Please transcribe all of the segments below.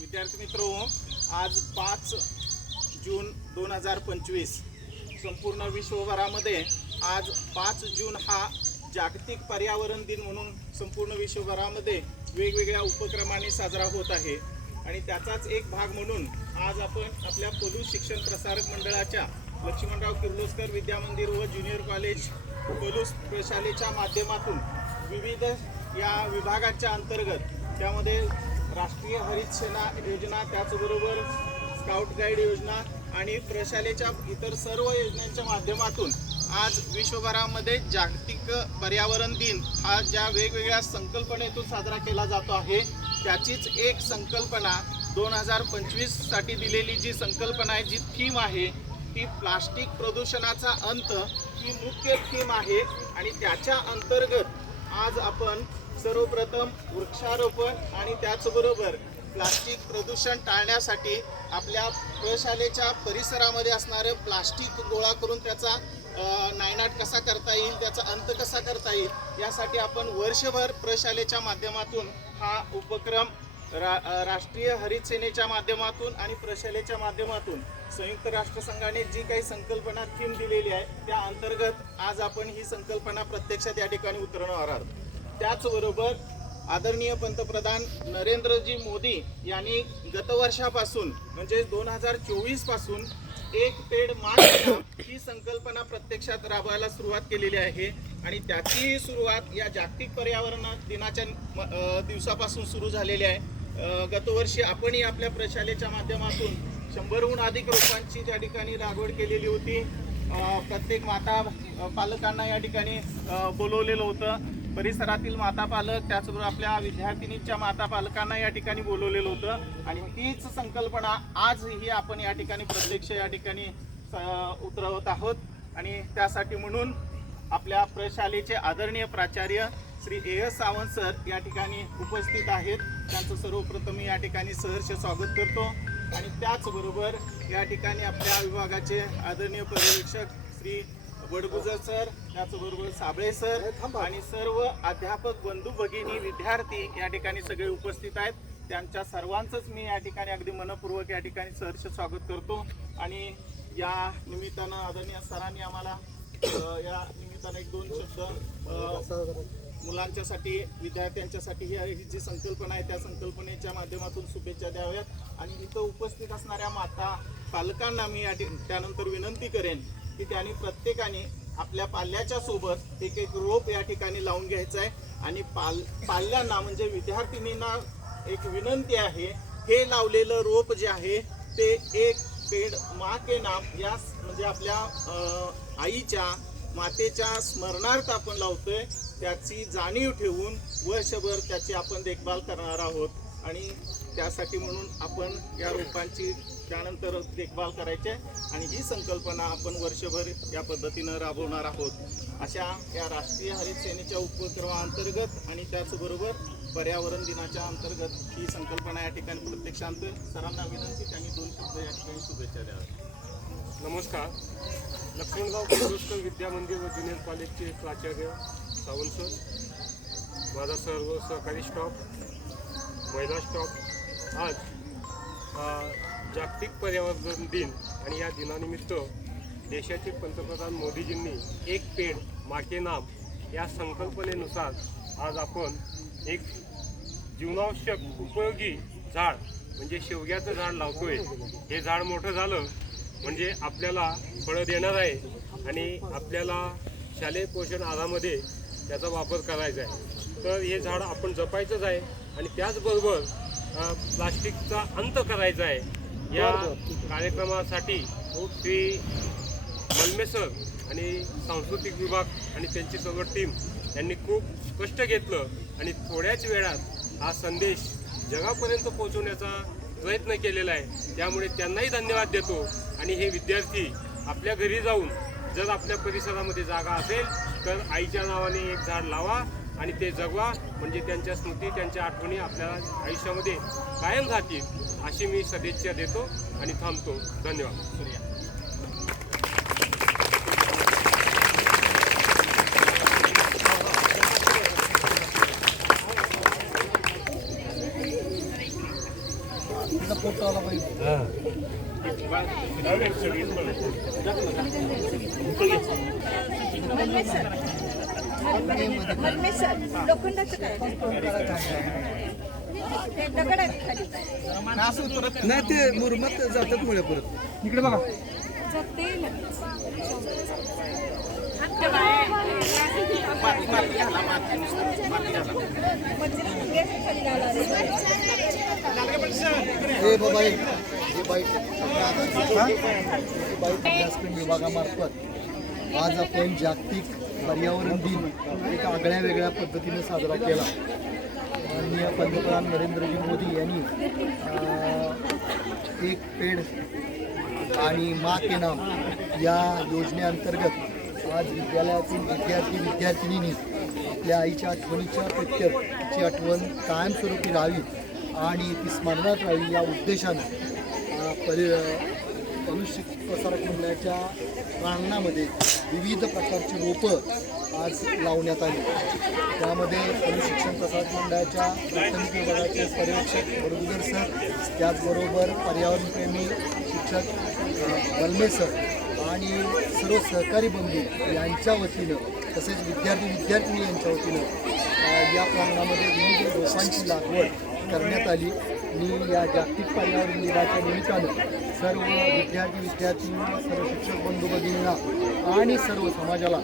विद्यार्थी मित्र हो, आज पाच जून दोन हजार पंचवीस संपूर्ण विश्वभरामध्ये आज पाच जून हा जागतिक पर्यावरण दिन म्हणून संपूर्ण विश्वभरामध्ये वेगवेगळ्या उपक्रमाने साजरा होत आहे. आणि त्याचाच एक भाग म्हणून आज आपण आपल्या पोलूस शिक्षण प्रसारक मंडळाच्या लक्ष्मणराव किर्लोस्कर विद्यामंदिर व ज्युनियर कॉलेज पोलूस प्रशालेच्या माध्यमातून विविध या विभागाच्या अंतर्गत त्यामध्ये राष्ट्रीय हरित सेना योजना त्याचबरोबर स्काउट गाईड योजना आणि प्रशालेच्या इतर सर्व योजनांच्या माध्यमातून आज विश्वभरामध्ये जागतिक पर्यावरण दिन हा ज्या वेगवेगळ्या संकल्पनेतून साजरा केला जातो आहे त्याचीच एक संकल्पना दोन हजार पंचवीससाठी दिलेली जी संकल्पना आहे जी थीम आहे ती प्लास्टिक प्रदूषणाचा अंत ही मुख्य थीम आहे आणि त्याच्या अंतर्गत आज आपण सर्वप्रथम वृक्षारोपण आणि त्याचबरोबर प्लास्टिक प्रदूषण टाळण्यासाठी आपल्या प्रशालेच्या परिसरामध्ये असणारं प्लास्टिक गोळा करून त्याचा नायनाट कसा करता येईल त्याचा अंत कसा करता येईल यासाठी आपण वर्षभर प्रशालेच्या माध्यमातून हा उपक्रम रा राष्ट्रीय हरित सेनेच्या माध्यमातून आणि प्रशालेच्या माध्यमातून संयुक्त राष्ट्रसंघाने जी काही संकल्पना थीम दिलेली आहे त्या अंतर्गत आज आपण ही संकल्पना प्रत्यक्षात या ठिकाणी उतरवणार आहोत. त्याचबरोबर आदरणीय पंतप्रधान नरेंद्रजी मोदी यांनी गतवर्षापासून म्हणजे दोन हजार चोवीसपासून एक पेड मार्च ही संकल्पना प्रत्यक्षात राबवायला सुरुवात केलेली आहे आणि त्याचीही सुरुवात या जागतिक पर्यावरण दिनाच्या म- दिवसापासून सुरू झालेली आहे. गतवर्षी आपणही आपल्या प्रशालेच्या माध्यमातून शंभरहून अधिक रोपांची त्या ठिकाणी लागवड केलेली होती प्रत्येक माता पालकांना या ठिकाणी बोलवलेलं होतं. परिसरातील माता पालक त्याचबरोबर आपल्या विद्यार्थिनीच्या माता पालकांना या ठिकाणी बोलवलेलं होतं. आणि तीच संकल्पना आजही आपण या ठिकाणी प्रत्यक्ष या ठिकाणी उतरवत आहोत. आणि त्यासाठी म्हणून आपल्या प्रशालेचे आदरणीय प्राचार्य Shri A S Sawant sir या ठिकाणी उपस्थित आहेत. त्यांचं सर्वप्रथम मी या ठिकाणी सहर्ष स्वागत करतो. आणि त्याचबरोबर या ठिकाणी आपल्या विभागाचे आदरणीय पर्यवेक्षक श्री बडगुजर सर त्याचबरोबर साबळे सर आणि सर्व अध्यापक बंधू भगिनी विद्यार्थी या ठिकाणी सगळे उपस्थित आहेत. त्यांच्या सर्वांचंच मी या ठिकाणी अगदी मनपूर्वक या ठिकाणी सहर्ष स्वागत करतो. आणि या निमित्तानं आदरणीय सरांनी आम्हाला या निमित्तानं एक दोन शब्द मुलांच्यासाठी विद्यार्थ्यांच्यासाठी ही जी संकल्पना आहे त्या संकल्पनेच्या माध्यमातून शुभेच्छा द्याव्यात. आणि इथं उपस्थित असणाऱ्या माता पालकांना मी या त्यानंतर विनंती करेन की त्याने प्रत्येकाने आपल्या पाल्याच्या सोबत एक एक रोप या ठिकाणी लावून घ्यायचं आहे आणि पाल पाल्यांना म्हणजे विद्यार्थिनींना एक विनंती आहे हे लावलेलं रोप जे आहे ते एक पेड मा के नाम या म्हणजे आपल्या आईच्या मातेच्या स्मरणार्थ आपण लावतोय. त्याची जाणीव ठेवून वर्षभर त्याची आपण देखभाल करणार आहोत. आणि त्यासाठी म्हणून आपण या रोपांची त्यानंतर देखभाल करायची आहे. आणि ही संकल्पना आपण वर्षभर या पद्धतीनं राबवणार आहोत. अशा या राष्ट्रीय हरित सेनेच्या उपक्रमाअंतर्गत आणि त्याचबरोबर पर्यावरण दिनाच्या अंतर्गत ही संकल्पना या ठिकाणी प्रत्यक्षांत सरांना विनंती त्यांनी दोन शब्द या ठिकाणी शुभेच्छा द्याव्या नमस्कार. लक्ष्मणगाव किर्लोस्कर विद्या मंदिर व ज्युनियर कॉलेजचे प्राचार्य सावंत सर माझा सर्व सहकारी स्टॉप महिला स्टॉप आज हा जागतिक पर्यावरण दिन आणि या दिनानिमित्त देशाचे पंतप्रधान मोदीजींनी एक पेड माके नाम या संकल्पनेनुसार आज आपण एक जीवनावश्यक उपयोगी झाड म्हणजे शेवग्याचं झाड लावतोय. हे झाड मोठं झालं म्हणजे आपल्याला फळं देणार आहे आणि आपल्याला शालेय पोषण आहारामध्ये त्याचा वापर करायचा आहे. तर हे झाड आपण जपायचंच आहे आणि त्याचबरोबर प्लास्टिकचा अंत करायचा आहे. या कार्यक्रमासाठी श्री मलमे सर आणि सांस्कृतिक विभाग आणि त्यांची सर्व टीम यांनी खूप कष्ट घेतलं आणि थोड्याच वेळात हा संदेश जगापर्यंत पोहोचवण्याचा प्रयत्न केलेला आहे. त्यामुळे त्यांनाही धन्यवाद देतो आणि हे विद्यार्थी आपल्या घरी जाऊन जर आपल्या परिसरामध्ये जागा असेल तर आईच्या नावाने एक झाड लावा. आणि ते जगवा म्हणजे त्यांच्या स्मृती त्यांच्या आठवणी आपल्याला आयुष्यामध्ये कायम राहतील अशी मी सदिच्छा देतो आणि थांबतो. धन्यवाद. सूर्या. तिचा फोटो आला पाहिजे लोखंडाचं काय ते दगड आहेत खाली असं परत नाही ते मुरमत जातात मुळे परत. इकडे बघा. घालावे हे बाबा हे अभ्यासक्रम विभागामार्फत. आज आपण जागतिक पर्यावरण दिन एक आगळ्या वेगळ्या पद्धतीने साजरा केला. माननीय पंतप्रधान नरेंद्रजी मोदी यांनी एक पेड आणि मा के नाम या योजनेअंतर्गत आज विद्यालयातील विद्यार्थी विद्यार्थिनींनी आपल्या आईच्या आठवणीच्या प्रत्येकची आठवण कायमस्वरूपी राहावी आणि ती स्मरणात राहावी या उद्देशानं परि अनुसूचित प्रसारक मंडळाच्या प्रांगणामध्ये विविध प्रकारची रोपं आज लावण्यात आली. त्यामध्ये अनुशिक्षण शिक्षण प्रसारक मंडळाच्या प्राथमिक विभागाचे पर्यवेक्षक बडगुजर सर त्याचबरोबर पर्यावरणप्रेमी शिक्षक बलमे सर आणि सर्व सहकारी बंधू यांच्या वतीनं तसेच विद्यार्थी विद्यार्थिनी यांच्या वतीनं या प्रांगणामध्ये विविध रोपांची लागवड करण्यात आली. मी या जागतिक पर्यावरण दिनाच्या निमित्तानं सर्व विद्यार्थी विद्यार्थ्यांना सर्व शिक्षक बंधू भगिनींना आणि सर्व समाजाला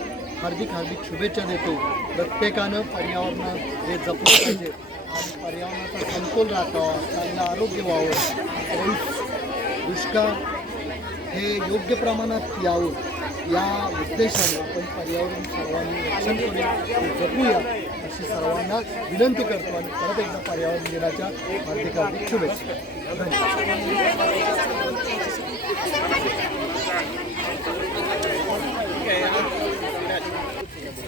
हार्दिक हार्दिक शुभेच्छा देतो. प्रत्येकानं पर्यावरण हे जपलं पाहिजे आणि पर्यावरणाचा संकोल राखावा चांगलं आरोग्य व्हावं. दुष्काळ हे योग्य प्रमाणात यावं. या उद्देशाने आपण पर्यावरण सर्वांनी रक्षण करूया जपूया अशी सर्वांना विनंती करतो आणि परत एकदा पर्यावरण दिनाच्या हार्दिक हार्दिक शुभेच्छा. धन्यवाद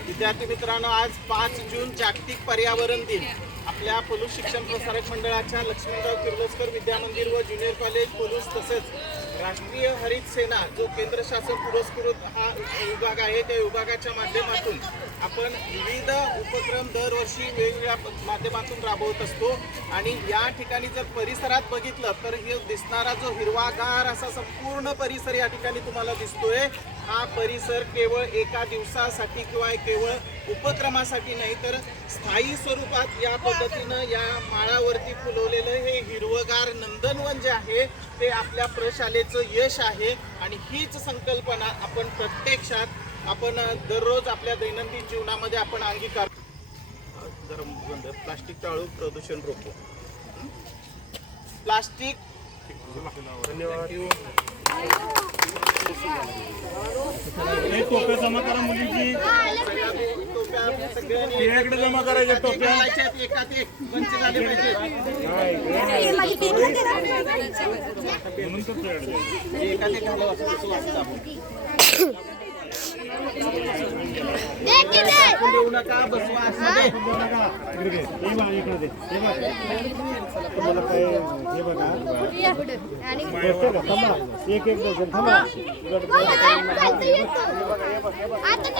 विद्यार्थी मित्रांनो आज पाच जून जागतिक पर्यावरण दिन. आपल्या पोलूस शिक्षण प्रसारक मंडळाच्या लक्ष्मणराव किर्लोस्कर विद्यामंदिर व ज्युनियर कॉलेज पोलूस तसेच राष्ट्रीय हरित सेना जो केंद्र शासन पुरस्कृत हा विभाग आहे त्या विभागाच्या माध्यमातून आपण विविध उपक्रम दरवर्षी वेगवेगळ्या प- माध्यमातून राबवत असतो. आणि या ठिकाणी जर परिसरात बघितलं तर हे दिसणारा जो हिरवागार असा संपूर्ण परिसर या ठिकाणी तुम्हाला दिसतोय. हा परिसर केवळ एका दिवसासाठी किंवा केवळ उपक्रमासाठी नाही तर स्थायी स्वरूपात या पद्धतीनं या माळावरती फुलवलेलं हे हिरवगार नंदनवन जे आहे ते आपल्या प्रशालेचं यश आहे. आणि हीच संकल्पना आपण प्रत्यक्षात आपण दररोज आपल्या दैनंदिन जीवनामध्ये आपण अंगीकार गरम बंद प्लास्टिक टाळू प्रदूषण रोखू. प्लास्टिक धन्यवाद. टोप्या जमा करा मुलीची. जमा करायच्या टोप्या. घालावं असं एक एक डझन थांबा आता